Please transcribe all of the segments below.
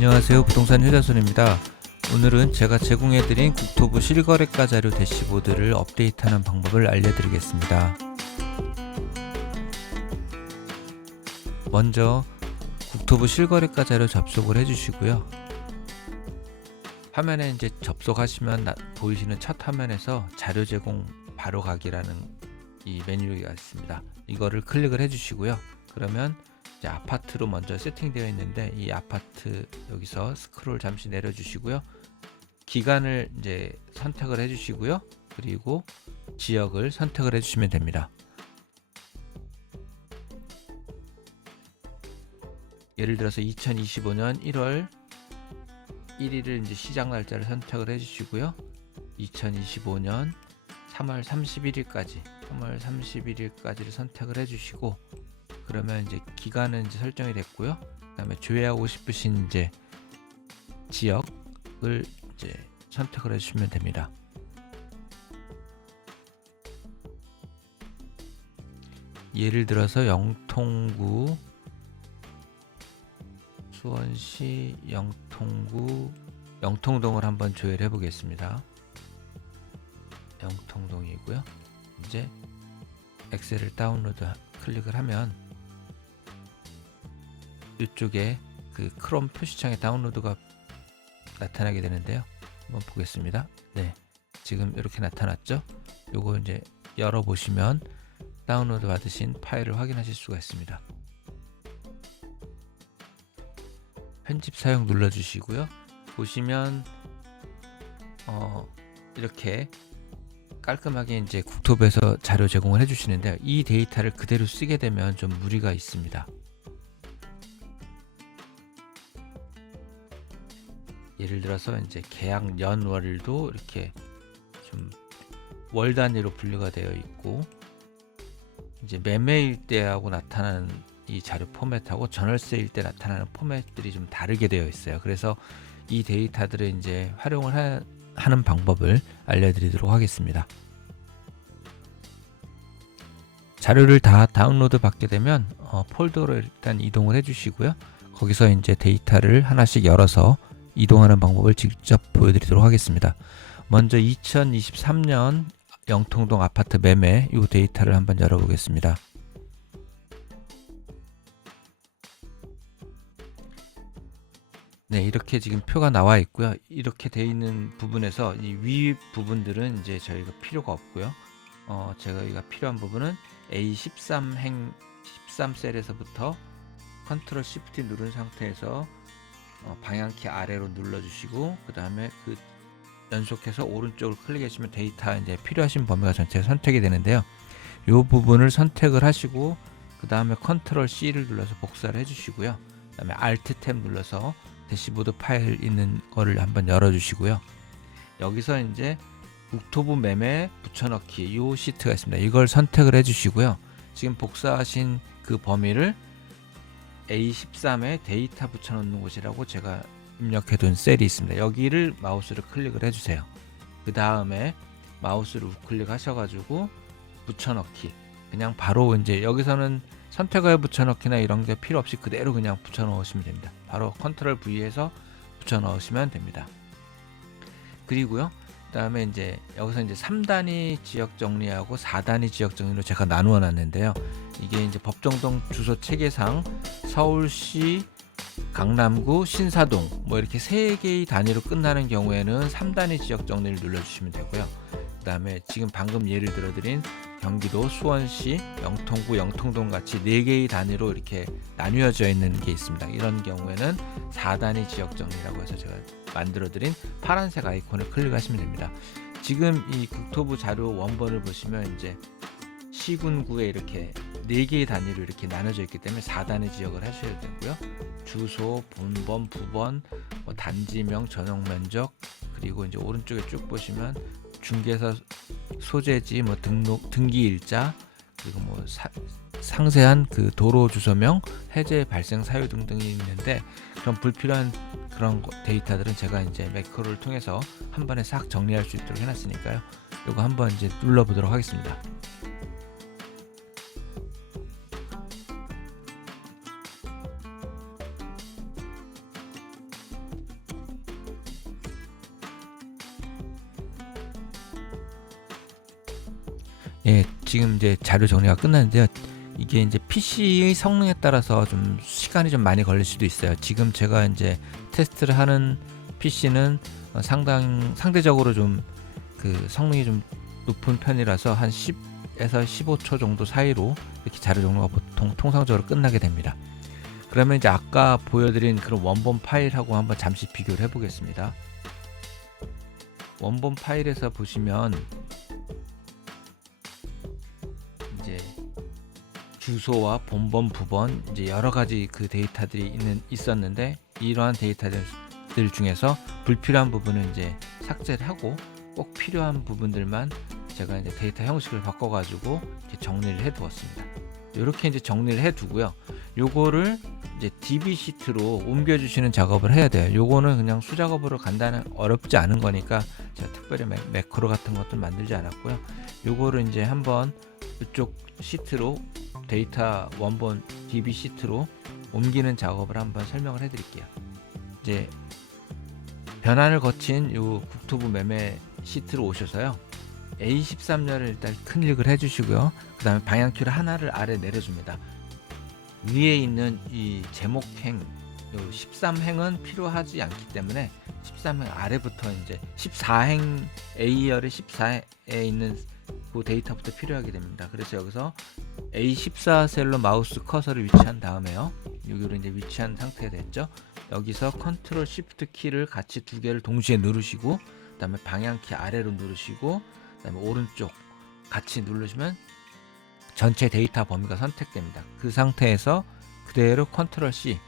안녕하세요. 부동산 효자손입니다. 오늘은 제가 제공해드린 국토부 실거래가 자료 대시보드를 업데이트하는 방법을 알려드리겠습니다. 먼저 국토부 실거래가 자료 접속을 해주시고요. 화면에 이제 접속하시면 보이시는 첫 화면에서 자료 제공 바로 가기라는 이 메뉴가 있습니다. 이거를 클릭을 해주시고요. 그러면 이제 아파트로 먼저 세팅되어 있는데 이 아파트 여기서 스크롤 잠시 내려주시고요. 기간을 이제 선택을 해주시고요. 그리고 지역을 선택을 해주시면 됩니다. 예를 들어서 2025년 1월 1일을 이제 시작 날짜를 선택을 해주시고요. 2025년 3월 31일까지를 선택을 해주시고, 그러면 이제 기간은 이제 설정이 됐고요. 그다음에 조회하고 싶으신 이제 지역을 이제 선택을 해주시면 됩니다. 예를 들어서 영통구, 수원시 영통구 영통동을 한번 조회를 해보겠습니다. 영통동이고요. 이제 엑셀을 다운로드 클릭을 하면 이쪽에 그 크롬 표시창에 다운로드가 나타나게 되는데요. 한번 보겠습니다. 네, 지금 이렇게 나타났죠. 요거 이제 열어보시면 다운로드 받으신 파일을 확인하실 수가 있습니다. 편집 사용 눌러주시고요. 보시면 이렇게 깔끔하게 이제 국토부에서 자료 제공을 해주시는데요. 이 데이터를 그대로 쓰게 되면 좀 무리가 있습니다. 예를 들어서 이제 계약 연월도 이렇게 좀 월 단위로 분류가 되어 있고, 이제 매매일 때하고 나타나는 이 자료 포맷하고 전월세일 때 나타나는 포맷들이 좀 다르게 되어 있어요. 그래서 이 데이터들을 이제 활용을 하는 방법을 알려드리도록 하겠습니다. 자료를 다 다운로드 받게 되면 폴더로 일단 이동을 해주시고요. 거기서 이제 데이터를 하나씩 열어서 이동하는 방법을 직접 보여드리도록 하겠습니다. 먼저 2023년 영통동 아파트 매매 이 데이터를 한번 열어보겠습니다. 네, 이렇게 지금 표가 나와 있고요. 이렇게 되어 있는 부분에서 이 위 부분들은 이제 저희가 필요가 없고요. 저희가 필요한 부분은 A13 13셀에서부터 컨트롤 시프트 누른 상태에서 방향키 아래로 눌러주시고, 그 다음에 그 연속해서 오른쪽을 클릭해주시면 데이터 이제 필요하신 범위가 전체가 선택이 되는데요. 이 부분을 선택을 하시고, 그 다음에 컨트롤 C를 눌러서 복사를 해주시고요. 그 다음에 Alt 탭 눌러서 대시보드 파일 있는 거를 한번 열어주시고요. 여기서 이제 국토부 매매 붙여넣기 이 시트가 있습니다. 이걸 선택을 해주시고요. 지금 복사하신 그 범위를 A13에 데이터 붙여넣는 곳이라고 제가 입력해둔 셀이 있습니다. 여기를 마우스를 클릭을 해주세요. 그 다음에 마우스를 우클릭 하셔가지고 붙여넣기, 그냥 바로 이제 여기서는 선택하여 붙여넣기나 이런 게 필요 없이 그대로 그냥 붙여넣으시면 됩니다. 바로 컨트롤 V에서 붙여넣으시면 됩니다. 그리고요, 그 다음에 이제 여기서 이제 3단위 지역 정리하고 4단위 지역 정리로 제가 나누어 놨는데요. 이게 이제 법정동 주소 체계상 서울시, 강남구, 신사동 뭐 이렇게 3개의 단위로 끝나는 경우에는 3단위 지역 정리를 눌러주시면 되고요. 그 다음에 지금 방금 예를 들어드린 경기도 수원시 영통구 영통동 같이 4개의 단위로 이렇게 나뉘어져 있는 게 있습니다. 이런 경우에는 4단위 지역 정리라고 해서 제가 만들어드린 파란색 아이콘을 클릭하시면 됩니다. 지금 이 국토부 자료 원본을 보시면 이제 시군구에 이렇게 4개의 단위로 이렇게 나눠져 있기 때문에 4단위 지역을 하셔야 되고요. 주소, 본번, 부번, 뭐 단지명, 전용면적, 그리고 이제 오른쪽에 쭉 보시면 중개사 소재지, 뭐 등기일자, 그리고 뭐 상세한 그 도로 주소명, 해제 발생 사유 등등이 있는데, 그런 불필요한 그런 데이터들은 제가 이제 매크로를 통해서 한 번에 싹 정리할 수 있도록 해놨으니까요. 이거 한번 이제 눌러보도록 하겠습니다. 예, 지금 이제 자료 정리가 끝났는데요. 이게 이제 PC의 성능에 따라서 좀 시간이 좀 많이 걸릴 수도 있어요. 지금 제가 이제 테스트를 하는 PC는 상대적으로 좀 그 성능이 좀 높은 편이라서 한 10에서 15초 정도 사이로 이렇게 자료 정리가 보통 통상적으로 끝나게 됩니다. 그러면 이제 아까 보여드린 그런 원본 파일하고 한번 잠시 비교를 해보겠습니다. 원본 파일에서 보시면 이제 주소와 본번, 부번 이제 여러 가지 그 데이터들이 있었는데, 이러한 데이터들 중에서 불필요한 부분은 이제 삭제를 하고 꼭 필요한 부분들만 제가 이제 데이터 형식을 바꿔가지고 이렇게 정리를 해 두었습니다. 이렇게 이제 정리를 해 두고요. 요거를 이제 DB 시트로 옮겨주시는 작업을 해야 돼요. 요거는 그냥 수작업으로 어렵지 않은 거니까 제가 특별히 매크로 같은 것도 만들지 않았고요. 요거를 이제 한번 이쪽 시트로 데이터 원본 DB 시트로 옮기는 작업을 한번 설명을 해 드릴게요. 이제 변환을 거친 요 국토부 매매 시트로 오셔서요, A13열을 일단 클릭을 해주시고요. 그 다음에 방향키를 하나를 아래 내려줍니다. 위에 있는 이 제목행 13행은 필요하지 않기 때문에 13행 아래부터 이제 14행 A열의 14에 있는 그 데이터부터 필요하게 됩니다. 그래서 여기서 A14 셀로 마우스 커서를 위치한 다음에요, 여기로 이제 위치한 상태가 됐죠. 여기서 컨트롤 시프트 키를 같이 두 개를 동시에 누르시고, 그 다음에 방향키 아래로 누르시고, 그 다음에 오른쪽 같이 누르시면 전체 데이터 범위가 선택됩니다. 그 상태에서 그대로 컨트롤 C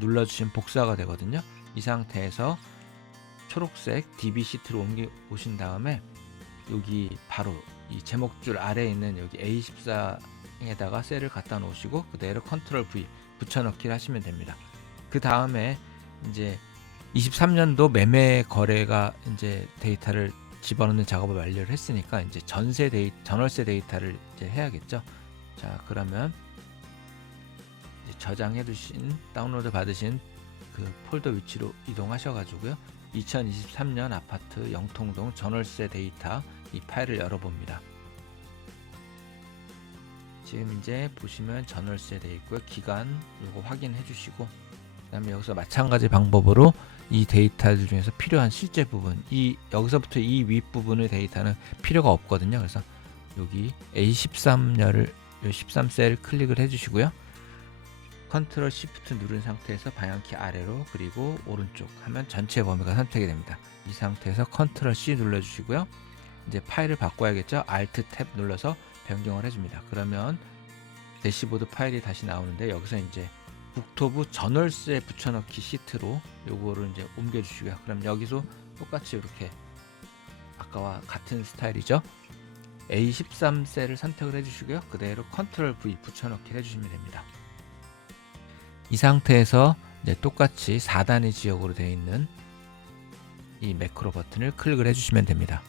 눌러주시면 복사가 되거든요. 이 상태에서 초록색 DB 시트로 옮겨 오신 다음에 여기 바로 이 제목줄 아래에 있는 여기 A14에다가 셀을 갖다 놓으시고 그대로 컨트롤 V 붙여넣기를 하시면 됩니다. 그 다음에 이제 23년도 매매 거래가 이제 데이터를 집어넣는 작업을 완료를 했으니까 이제 전월세 데이터를 이제 해야겠죠. 자, 그러면 이제 저장해 두신 다운로드 받으신 그 폴더 위치로 이동하셔가지고요, 2023년 아파트 영통동 전월세 데이터 이 파일을 열어봅니다. 지금 이제 보시면 전월세 되어 있고요. 기간 요거 확인해 주시고, 그 다음에 여기서 마찬가지 방법으로 이 데이터들 중에서 필요한 실제 부분, 여기서부터 이 윗부분의 데이터는 필요가 없거든요. 그래서 여기 A13열을 13셀 클릭을 해주시고요. 컨트롤 시프트 누른 상태에서 방향키 아래로 그리고 오른쪽 하면 전체 범위가 선택이 됩니다. 이 상태에서 컨트롤 C 눌러주시고요. 이제 파일을 바꿔야겠죠. Alt 탭 눌러서 변경을 해줍니다. 그러면 대시보드 파일이 다시 나오는데, 여기서 이제 국토부 전월세 붙여넣기 시트로 요거를 이제 옮겨주시고요. 그럼 여기서 똑같이 이렇게 아까와 같은 스타일이죠. A13셀을 선택을 해주시고요. 그대로 컨트롤 V 붙여넣기를 해주시면 됩니다. 이 상태에서 이제 똑같이 4단위 지역으로 되어 있는 이 매크로 버튼을 클릭을 해주시면 됩니다.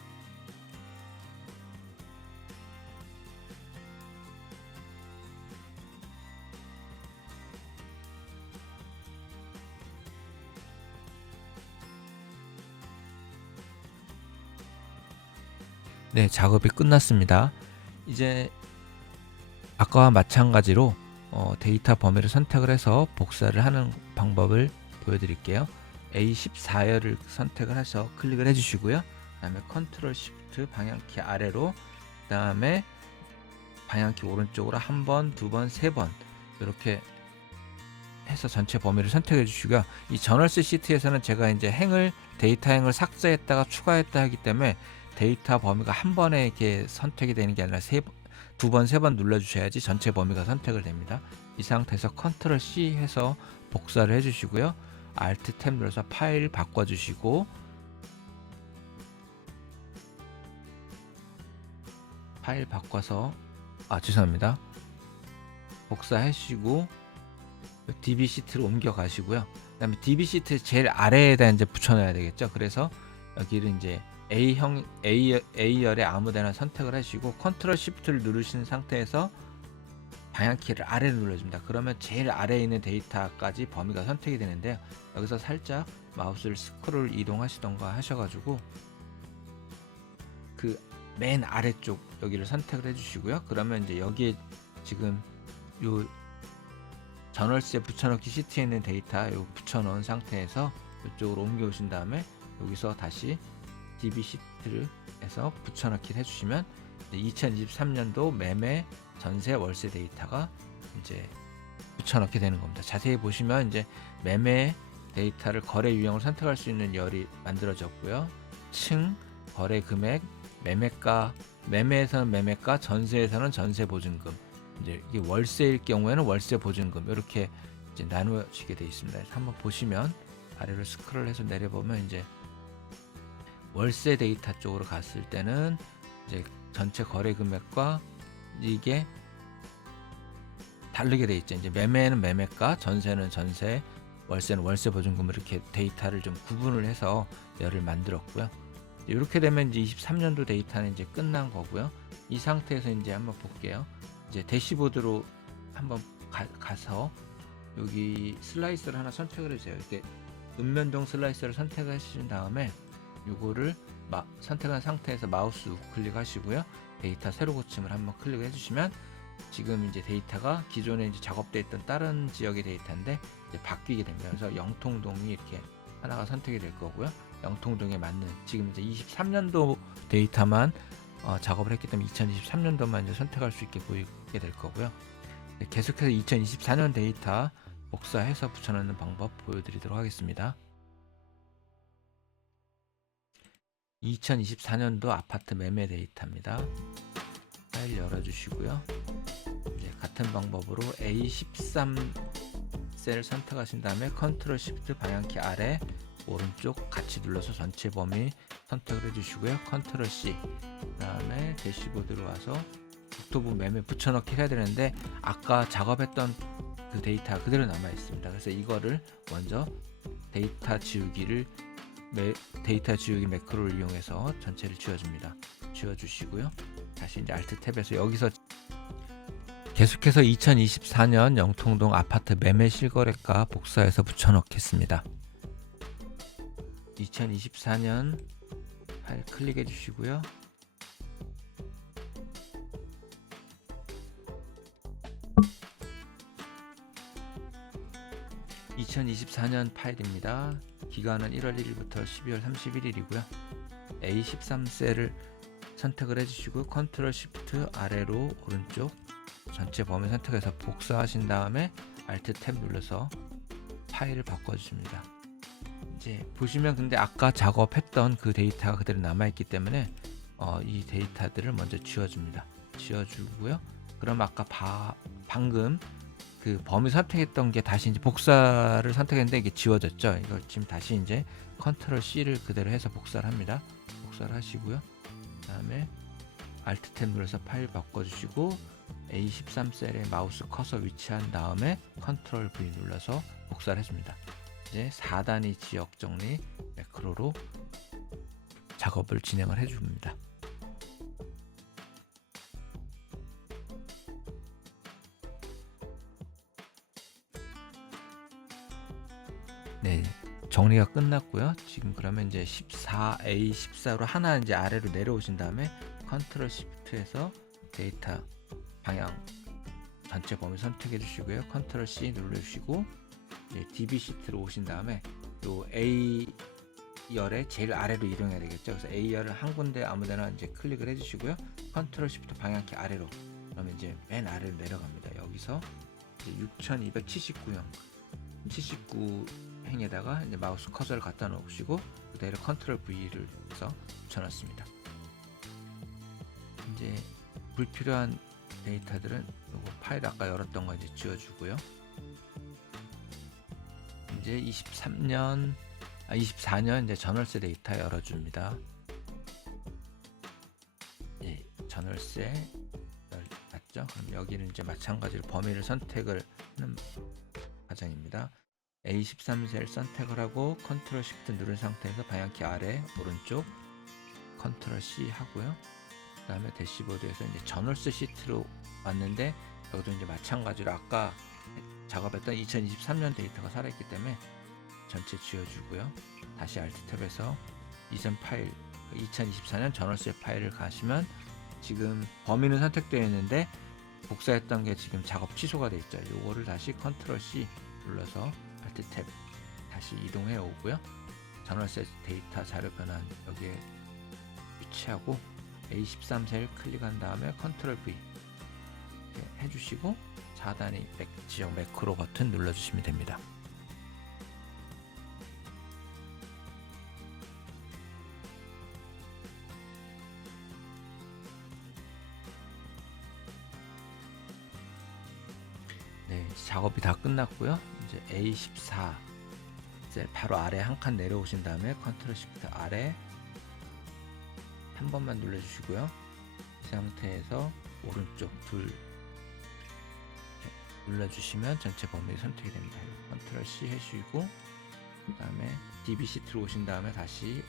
네, 작업이 끝났습니다. 이제 아까와 마찬가지로 데이터 범위를 선택을 해서 복사를 하는 방법을 보여드릴게요. A14열을 선택을 해서 클릭을 해주시고요. 그 다음에 컨트롤 시프트 방향키 아래로, 그 다음에 방향키 오른쪽으로 한 번, 두 번, 세 번 이렇게 해서 전체 범위를 선택해 주시고요. 이 전월세 시트에서는 제가 이제 데이터 행을 삭제했다가 추가했다 하기 때문에 데이터 범위가 한 번에 이렇게 선택이 되는 게 아니라 두 번, 세 번 눌러주셔야지 전체 범위가 선택을 됩니다. 이 상태에서 컨트롤 C 해서 복사를 해주시고요. Alt 탭 눌러서 파일 바꿔주시고, 파일 바꿔서 죄송합니다. 복사하시고 DB 시트로 옮겨 가시고요. 그 다음에 DB 시트 제일 아래에다 이제 붙여놔야 되겠죠. 그래서 여기를 이제 A열에 아무데나 선택을 하시고 컨트롤 시프트를 누르신 상태에서 방향키를 아래로 눌러줍니다. 그러면 제일 아래에 있는 데이터까지 범위가 선택이 되는데요. 여기서 살짝 마우스를 스크롤 이동하시던가 하셔가지고 그 맨 아래쪽 여기를 선택을 해주시고요. 그러면 이제 여기에 지금 요 전월세 붙여넣기 시트에 있는 데이터 요 붙여놓은 상태에서 이쪽으로 옮겨오신 다음에 여기서 다시 DB 시트를 해서 붙여넣기를 해주시면 2023년도 매매 전세 월세 데이터가 이제 붙여넣게 되는 겁니다. 자세히 보시면 이제 매매 데이터를 거래 유형을 선택할 수 있는 열이 만들어졌고요. 층, 거래 금액, 매매가, 매매에서는 매매가, 전세에서는 전세 보증금, 이제 이게 월세일 경우에는 월세 보증금 이렇게 이제 나누어지게 되어 있습니다. 한번 보시면 아래로 스크롤해서 내려보면 이제 월세 데이터 쪽으로 갔을 때는 이제 전체 거래 금액과 이게 다르게 돼 있죠. 이제 매매는 매매가, 전세는 전세, 월세는 월세 보증금 이렇게 데이터를 좀 구분을 해서 열을 만들었고요. 이렇게 되면 이제 23년도 데이터는 이제 끝난 거고요. 이 상태에서 이제 한번 볼게요. 이제 대시보드로 한번 가서 여기 슬라이서를 하나 선택을 해주세요. 이렇게 음면동 슬라이서를 선택하신 다음에 요거를 선택한 상태에서 마우스 우클릭 하시고요. 데이터 새로 고침을 한번 클릭해 주시면 지금 이제 데이터가 기존에 이제 작업되어 있던 다른 지역의 데이터인데 이제 바뀌게 됩니다. 그래서 영통동이 이렇게 하나가 선택이 될 거고요. 영통동에 맞는 지금 이제 23년도 데이터만 작업을 했기 때문에 2023년도만 이제 선택할 수 있게 보이게 될 거고요. 계속해서 2024년 데이터 복사해서 붙여넣는 방법 보여드리도록 하겠습니다. 2024년도 아파트 매매 데이터입니다. 파일 열어주시고요. 이제 같은 방법으로 A13 셀을 선택하신 다음에 컨트롤 시프트 방향키 아래 오른쪽 같이 눌러서 전체 범위 선택을 해주시고요. 컨트롤 C 그 다음에 대시보드로 와서 국토부 매매 붙여넣기 해야 되는데 아까 작업했던 그 데이터 그대로 남아 있습니다. 그래서 이거를 먼저 데이터 지우기 매크로를 이용해서 전체를 지워줍니다. 지워주시고요. 다시 이제 Alt 탭에서 여기서 계속해서 2024년 영통동 아파트 매매 실거래가 복사해서 붙여넣겠습니다. 2024년 파일 클릭해 주시고요. (2024년) 파일입니다. 기간은 1월 1일부터 12월 31일이고요. A13 셀을 선택을 해주시고 컨트롤 시프트 아래로 오른쪽 전체 범위 선택해서 복사하신 다음에 Alt 탭 눌러서 파일을 바꿔주십니다. 이제 보시면 근데 아까 작업했던 그 데이터가 그대로 남아있기 때문에 이 데이터들을 먼저 지워줍니다. 지워주고요. 그럼 아까 방금 그 범위 선택했던 게 다시 이제 복사를 선택했는데 이게 지워졌죠. 이걸 지금 다시 이제 컨트롤 C를 그대로 해서 복사를 합니다. 복사를 하시고요. 그 다음에 Alt 탭 눌러서 파일 바꿔주시고 A13 셀에 마우스 커서 위치한 다음에 컨트롤 V 눌러서 복사를 해줍니다. 이제 4단위 지역 정리 매크로로 작업을 진행을 해줍니다. 네, 정리가 끝났고요. 지금 그러면 이제 14A14로 하나 이제 아래로 내려오신 다음에 컨트롤 시프트에서 데이터 방향 전체 범위 선택해 주시고요. 컨트롤 C 눌러주시고 DB 시트로 오신 다음에 요 A 열의 제일 아래로 이동해야 되겠죠. 그래서 A 열을 한 군데 아무데나 이제 클릭을 해주시고요. 컨트롤 시프트 방향키 아래로 그러면 이제 맨 아래로 내려갑니다. 여기서 6279형 79행에다가 이제 마우스 커서를 갖다 놓으시고 그대로 컨트롤 V를 해서 붙여놨습니다. 이제 불필요한 데이터들은 요거 파일 아까 열었던 거 이제 지워주고요. 이제 24년 이제 전월세 데이터 열어줍니다. 예, 전월세 맞죠? 그럼 여기는 이제 마찬가지로 범위를 선택을 하는 과정입니다. A13 셀 선택을 하고 컨트롤 시프트 누른 상태에서 방향키 아래 오른쪽 컨트롤 C 하고요. 그 다음에 대시보드에서 이제 전월세 시트로 왔는데 여기도 이제 마찬가지로 아까 작업했던 2023년 데이터가 살아있기 때문에 전체 지워주고요. 다시 Alt 탭에서 이전 파일 2024년 전월세 파일을 가시면 지금 범위는 선택되어 있는데 복사했던 게 지금 작업 취소가 되어 있죠. 요거를 다시 컨트롤 C 눌러서 Alt 탭 다시 이동해 오고요. 전월세 데이터 자료 변환 여기에 위치하고 A13 셀 클릭한 다음에 컨트롤 V 해주시고 4단위 지역 매크로 버튼 눌러주시면 됩니다. 네, 작업이 다 끝났고요. 이제 A14 셀 바로 아래 한 칸 내려오신 다음에 컨트롤 시프트 아래 한 번만 눌러주시고요. 이 상태에서 오른쪽 둘 눌러주시면 전체 범위 선택이 됩니다. 컨트롤 C 해주시고 그 다음에 DB 시트로 오신 다음에 다시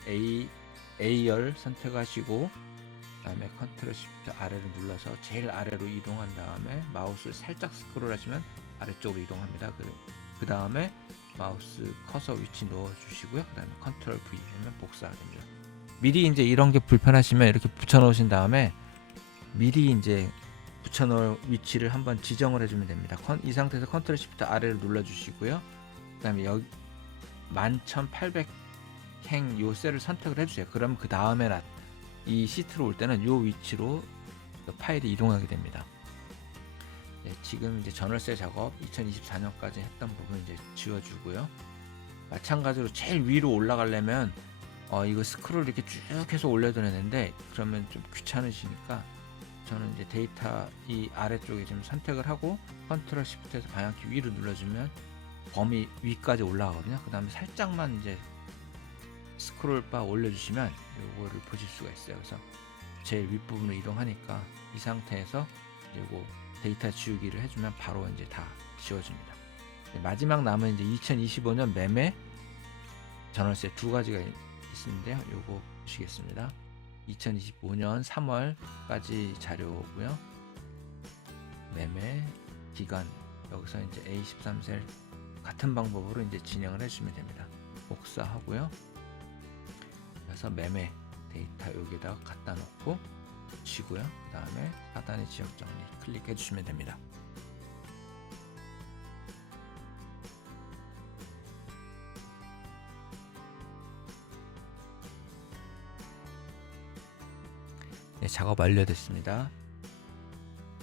A열 선택하시고 그 다음에 컨트롤 시프트 아래를 눌러서 제일 아래로 이동한 다음에 마우스 살짝 스크롤 하시면 아래쪽으로 이동합니다. 그 다음에 마우스 커서 위치 넣어 주시고요. 그 다음에 컨트롤 V 하면 복사가 됩니다. 미리 이제 이런 게 불편하시면 이렇게 붙여 놓으신 다음에 미리 이제 붙여 놓을 위치를 한번 지정을 해주면 됩니다. 이 상태에서 컨트롤 시프트 아래를 눌러 주시고요. 그 다음에 여기 11800행 요 셀을 선택을 해주세요. 그럼 그 다음에 이 시트로 올 때는 요 위치로 그 파일이 이동하게 됩니다. 네, 지금 이제 전월세 작업 2024년까지 했던 부분 이제 지워주고요. 마찬가지로 제일 위로 올라가려면 이거 스크롤 이렇게 쭉 해서 올려드렸는데 그러면 좀 귀찮으시니까 저는 이제 데이터 이 아래쪽에 지금 선택을 하고 컨트롤 시프트에서 방향키 위로 눌러주면 범위 위까지 올라가거든요. 그 다음에 살짝만 이제 스크롤 바 올려주시면 요거를 보실 수가 있어요. 그래서 제일 윗부분으로 이동하니까 이 상태에서 요거 데이터 지우기를 해주면 바로 이제 다 지워집니다. 마지막 남은 이제 2025년 매매 전월세 두 가지가 있는데요. 요거 보시겠습니다. 2025년 3월까지 자료고요. 매매 기간 여기서 이제 A13셀 같은 방법으로 이제 진행을 해주시면 됩니다. 복사하고요. 그래서 매매 데이터 여기다가 갖다 놓고 치고요. 그 다음에 하단의 지역 정리 클릭해 주시면 됩니다. 네, 작업 완료됐습니다.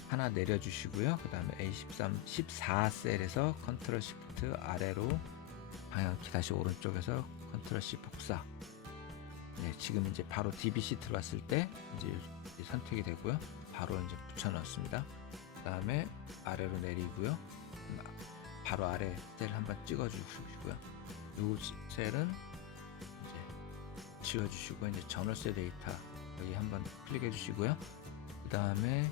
하나 내려주시고요. 그 다음에 A13 14셀에서 컨트롤 시프트 아래로 방향키 다시 오른쪽에서 컨트롤 C 복사. 네, 지금 이제 바로 DB 시트로 왔을 때 이제 선택이 되고요. 바로 이제 붙여 넣었습니다. 그 다음에 아래로 내리고요. 바로 아래 셀 한번 찍어 주시고요. 이 셀은 이제 지워 주시고 이제 전월세 데이터 여기 한번 클릭해 주시고요. 그 다음에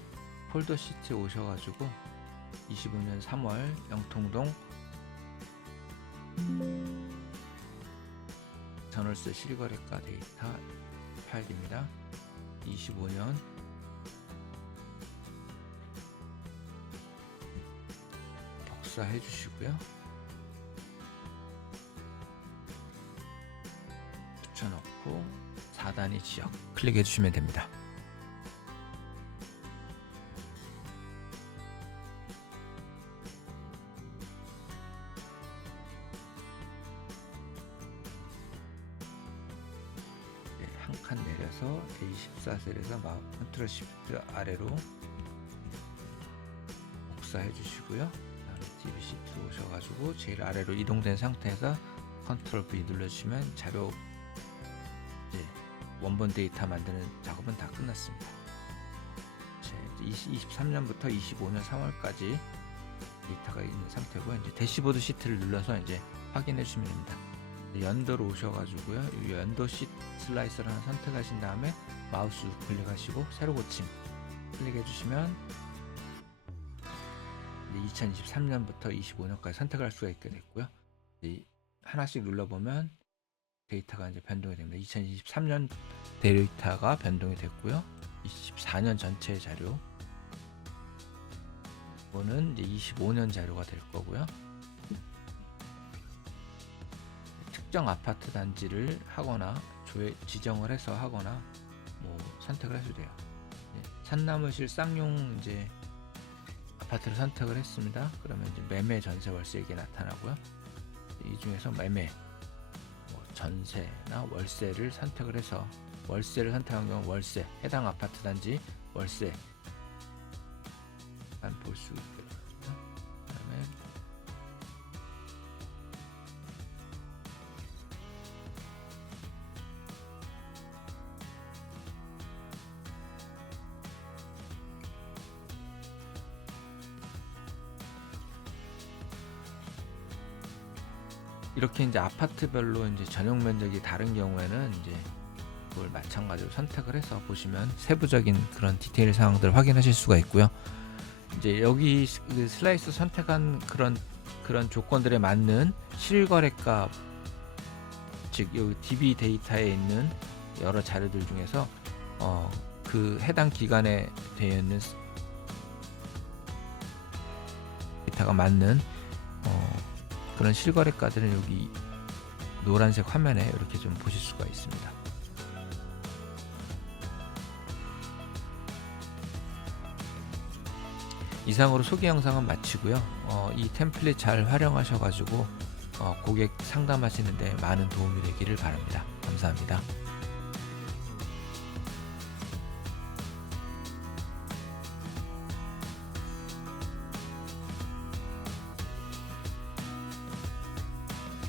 폴더 시트에 오셔가지고 25년 3월 영통동 전월세 실거래가 데이터 파일입니다. 25년 복사해 주시고요. 붙여넣고 4단위 지역 클릭해 주시면 됩니다. 한 칸 내려서 A14셀에서 컨트롤 시프트 아래로 복사해 주시고요. 그다음에 DB 시트 오셔가지고 제일 아래로 이동된 상태에서 컨트롤 V 눌러주시면 자료 이제 원본 데이터 만드는 작업은 다 끝났습니다. 23년부터 25년 3월까지 데이터가 있는 상태고요. 이제 대시보드 시트를 눌러서 이제 확인해 주시면 됩니다. 연도로 오셔가지고요. 이 연도 시 슬라이서를 하나 선택하신 다음에 마우스 클릭하시고 새로 고침 클릭해 주시면 2023년부터 25년까지 선택할 수가 있게 됐고요. 하나씩 눌러보면 데이터가 이제 변동이 됩니다. 2023년 데이터가 변동이 됐고요. 24년 전체 자료 이거는 이제 25년 자료가 될 거고요. 특정 아파트 단지를 하거나 지정을 해서 하거나 뭐 선택을 해도 돼요. 산나무실 쌍용 이제 아파트를 선택을 했습니다. 그러면 이제 매매, 전세, 월세 이게 나타나고요. 이 중에서 매매, 뭐 전세나 월세를 선택을 해서 월세를 선택한 경우 월세, 해당 아파트 단지 월세 볼 수 있고요. 그다음에 이렇게 이제 아파트별로 이제 전용 면적이 다른 경우에는 이제 그걸 마찬가지로 선택을 해서 보시면 세부적인 그런 디테일 사항들을 확인하실 수가 있고요. 이제 여기 그 슬라이스 선택한 그런 조건들에 맞는 실거래가, 즉 여기 DB 데이터에 있는 여러 자료들 중에서 그 해당 기간에 되어 있는 데이터가 맞는 그런 실거래가들은 여기 노란색 화면에 이렇게 좀 보실 수가 있습니다. 이상으로 소개 영상은 마치고요. 이 템플릿 잘 활용하셔가지고 고객 상담하시는데 많은 도움이 되기를 바랍니다. 감사합니다.